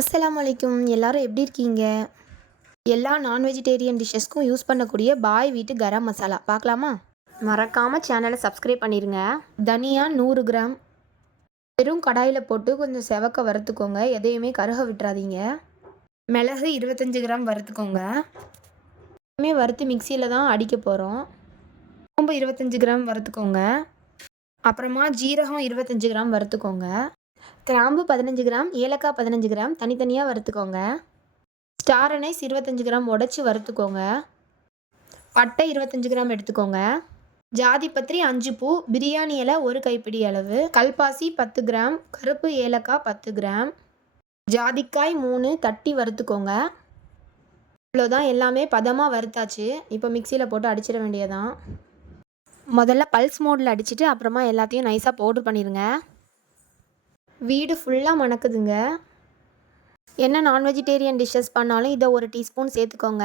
அஸ்ஸலாமு அலைக்கும். எல்லாரும் எப்படி இருக்கீங்க? எல்லா நான் வெஜிடேரியன் டிஷ்ஷஸ்க்கும் யூஸ் பண்ணக்கூடிய பாய் வீட்டு கரம் மசாலா பார்க்கலாமா? மறக்காம சேனலை சப்ஸ்கிரைப் பண்ணிடுங்க. தனியா 100 கிராம் வெறும் கடாயில் போட்டு கொஞ்சம் செவக்க வறுத்துக்கோங்க. எதையுமே கருக விட்டுறாதீங்க. மிளகு 25 கிராம் வறுத்துக்கோங்க. எல்லாமே வறுத்து மிக்சியில் தான் அடிக்க போகிறோம். சோம்பு 25 கிராம் வறுத்துக்கோங்க. அப்புறமா ஜீரகம் 25 கிராம் வறுத்துக்கோங்க. கிராம்பு 15 கிராம், ஏலக்காய் 15 கிராம் தனித்தனியாக வறுத்துக்கோங்க. ஸ்டார் அனைஸ் 25 கிராம் உடச்சி வறுத்துக்கோங்க. பட்டை 25 கிராம் எடுத்துக்கோங்க. ஜாதிபத்திரி 5 பூ, பிரியாணி இலை 1 கைப்பிடி அளவு, கல்பாசி 10 கிராம், கருப்பு ஏலக்காய் 10 கிராம், ஜாதிக்காய் 3 தட்டி வறுத்துக்கோங்க. இவ்வளோதான், எல்லாமே பதமாக வறுத்தாச்சு. இப்போ மிக்சியில் போட்டு அடிச்சிட வேண்டியதான். முதல்ல பல்ஸ் மோடில் அடிச்சுட்டு அப்புறமா எல்லாத்தையும் நைஸாக பவுடர் பண்ணிடுங்க. வீடு ஃபுல்லாக மணக்குதுங்க. என்ன நான் வெஜிடேரியன் டிஷ்ஷஸ் பண்ணாலும் இதை 1 டீஸ்பூன் சேர்த்துக்கோங்க.